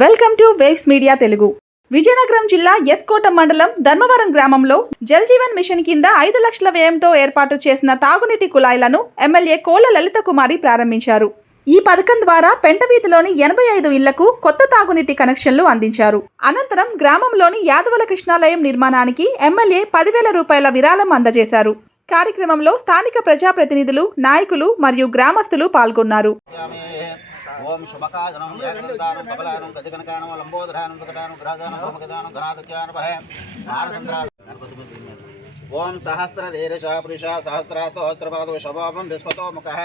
Welcome to waves media Telugu. Vizianagaram జిల్లా ఎస్కోట మండలం ధర్మవరం గ్రామంలో జల్ జీవన్ మిషన్ కింద 5 లక్షల వ్యయంతో ఏర్పాటు చేసిన తాగునీటి కుళాయిలను ఎమ్మెల్యే కోళ్ల లలిత కుమారి ప్రారంభించారు. ఈ పథకం ద్వారా పెంటవీధిలోని 85 ఇళ్లకు కొత్త తాగునీటి కనెక్షన్లు అందించారు. అనంతరం గ్రామంలోని యాదవల కృష్ణాలయం నిర్మాణానికి ఎమ్మెల్యే 10,000 రూపాయల విరాళం అందజేశారు. కార్యక్రమంలో స్థానిక ప్రజాప్రతినిధులు, నాయకులు మరియు గ్రామస్తులు పాల్గొన్నారు. ఓం శుభకాజనం ఏకదంతానం కబలానం గజగనకానం లంబోదరానం వికటానం గ్రాజానం భౌమగదానం ఘనాదక్యానం భయ మానచంద్రాలు. ఓం సహస్రధీరశ పురుష సహస్రాతోత్రపాదో శభావం విశ్వతో ముఖః.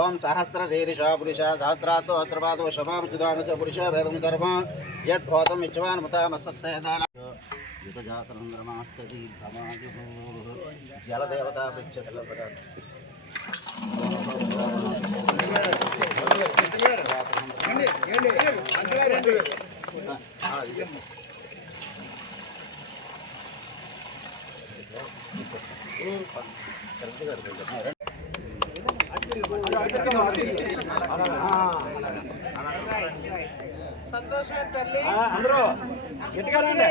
ఓం సహస్రధీరశ పురుష సహస్రాతోత్రపాదో శభావం చుదాన చ పురుష వేదం సర్వం యద్భూతం ఇచ్ఛవాన్ ముతామస్సేదాన యుతజాతరంద్రమాస్తది భమాది జలదేవతా పృచ్ఛతలపద. సంతోషం తల్లి అందరూ గట్టిగా రండి.